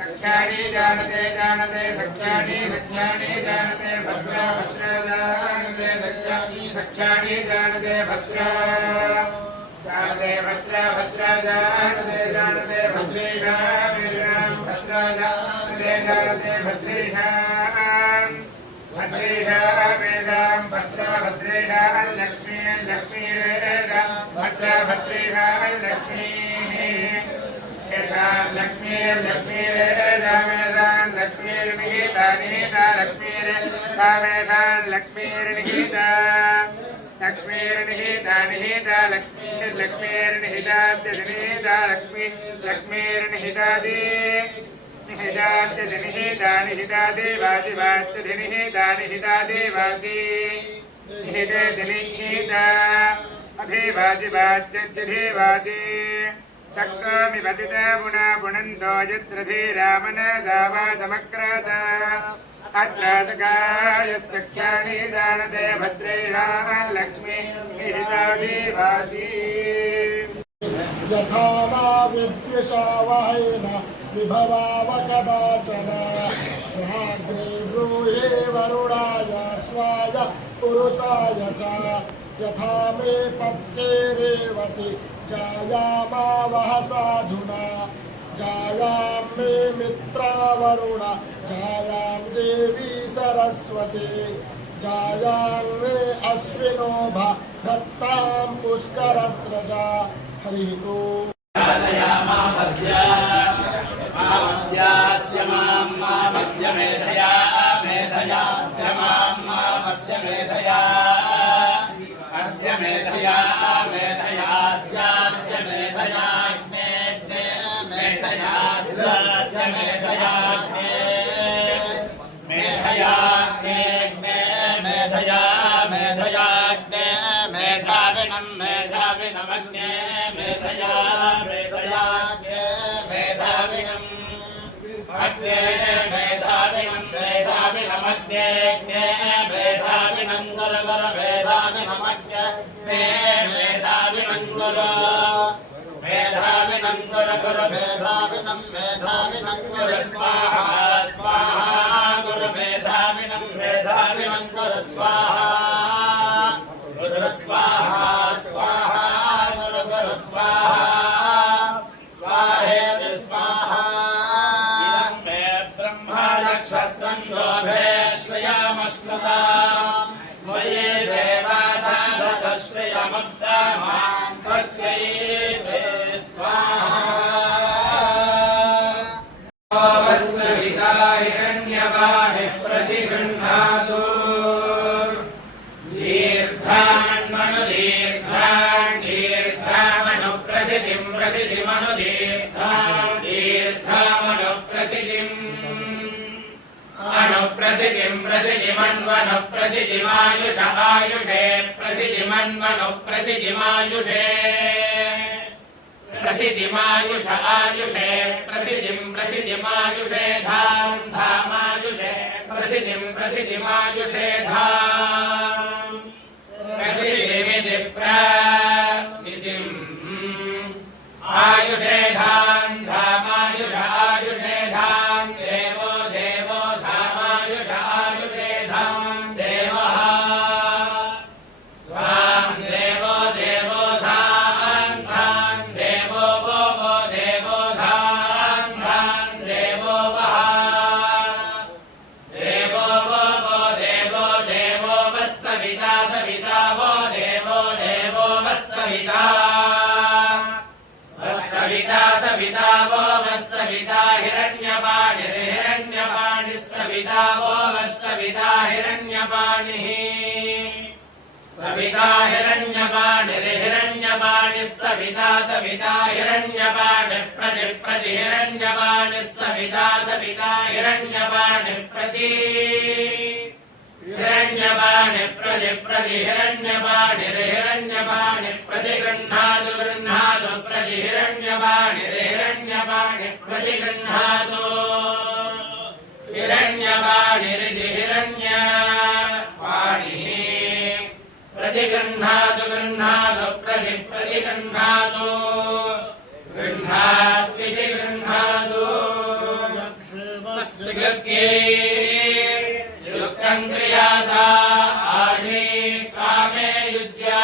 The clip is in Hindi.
सख्यानि जानते जानते सख्यानि सख्यानि जानते भद्रा भद्रा जानते सख्यानि सख्यानि जानते भद्रा जानते भद्रा भद्रा जानते जानते भद्रेशां भद्रा जानते जानते भद्रेशां भद्रेशां वेदां भद्रा भद्रेशां लक्ष्मी लक्ष्मी वेदां भद्रा भद्रेशां लक्ष्मी लक्ष्मी लक्ष्मी रामेदान लक्ष्मी निहिता निहिता लक्ष्मी रामेदान लक्ष्मी निहिता लक्ष्मी निहिता निहिता लक्ष्मी लक्ष्मी निहिता निहिता लक्ष्मी लक्ष्मी निहिता दे निहिता निहिता निहिता देवादि वाच्य निहिता निहिता देवादि निहिते निहिता अधेवादि वाच्य देवादि सक्कामि पतिता पुना पुनन्दो यत्र धीरामन सावा समक्रत अत्र सखाय सख्यानि जानते भद्रेशां लक्ष्मी निहिता देवासि यथा वा विद्विषावहेन विभवाव कदाचन सहाग्रे ब्रूहि वरुणाय स्वाय पुरुषाय च यथा मे पत्ये रेवति जायामावह साधुना जायां मे मित्रावरुण जायां देवी सरस्वती जायां मे अश्विनो दत्तां पुष्करस्रजा हरि ओम् हिरण्यवाहिः प्रतिगृह्णातु प्रसिद्धिमायुष आयुषे प्रसिद्धिमन्वनु प्रसिद्धिमायुषे प्रसिद्धिमायुष आयुषे प्रसिद्धिमायुषे धाम धामायुषे प्रसिद्धिमायुषे धाम प्रसिद्धिमिति प्रसिद्धिम् आयुषे धाम धामायुष आयुषे धाम देवो देवो धामायुष आयुषे धाम देवः धाम देवो देवो धाम धाम देवो वो देवो धाम धाम देवो वः देवो वो देवो देवो वः सविता सविता वो देवो देवो वः सविता सविता सविता वो वत्सविता हिरण्यपाणिः सविता वो वत्सविता हिरण्यपाणिः सविता हिरण्यपाणिः सविता सविता हिरण्यपाणिः प्रति हिरण्यपाणिः सविता सविता हिरण्यपाणिः प्रति हिरण्यपाणिः प्रति हिरण्यपाणिः प्रति गृह्णातु प्रति हिरण्यपाणिः प्रति गृह्णातु हिरण्यपाणिरिति हिरण्यपाणिः प्रति गृह्णातु प्रति गृह्णातु गृह्णात्विति गृह्णातु युक्तं क्रियाता आशी कामे युज्या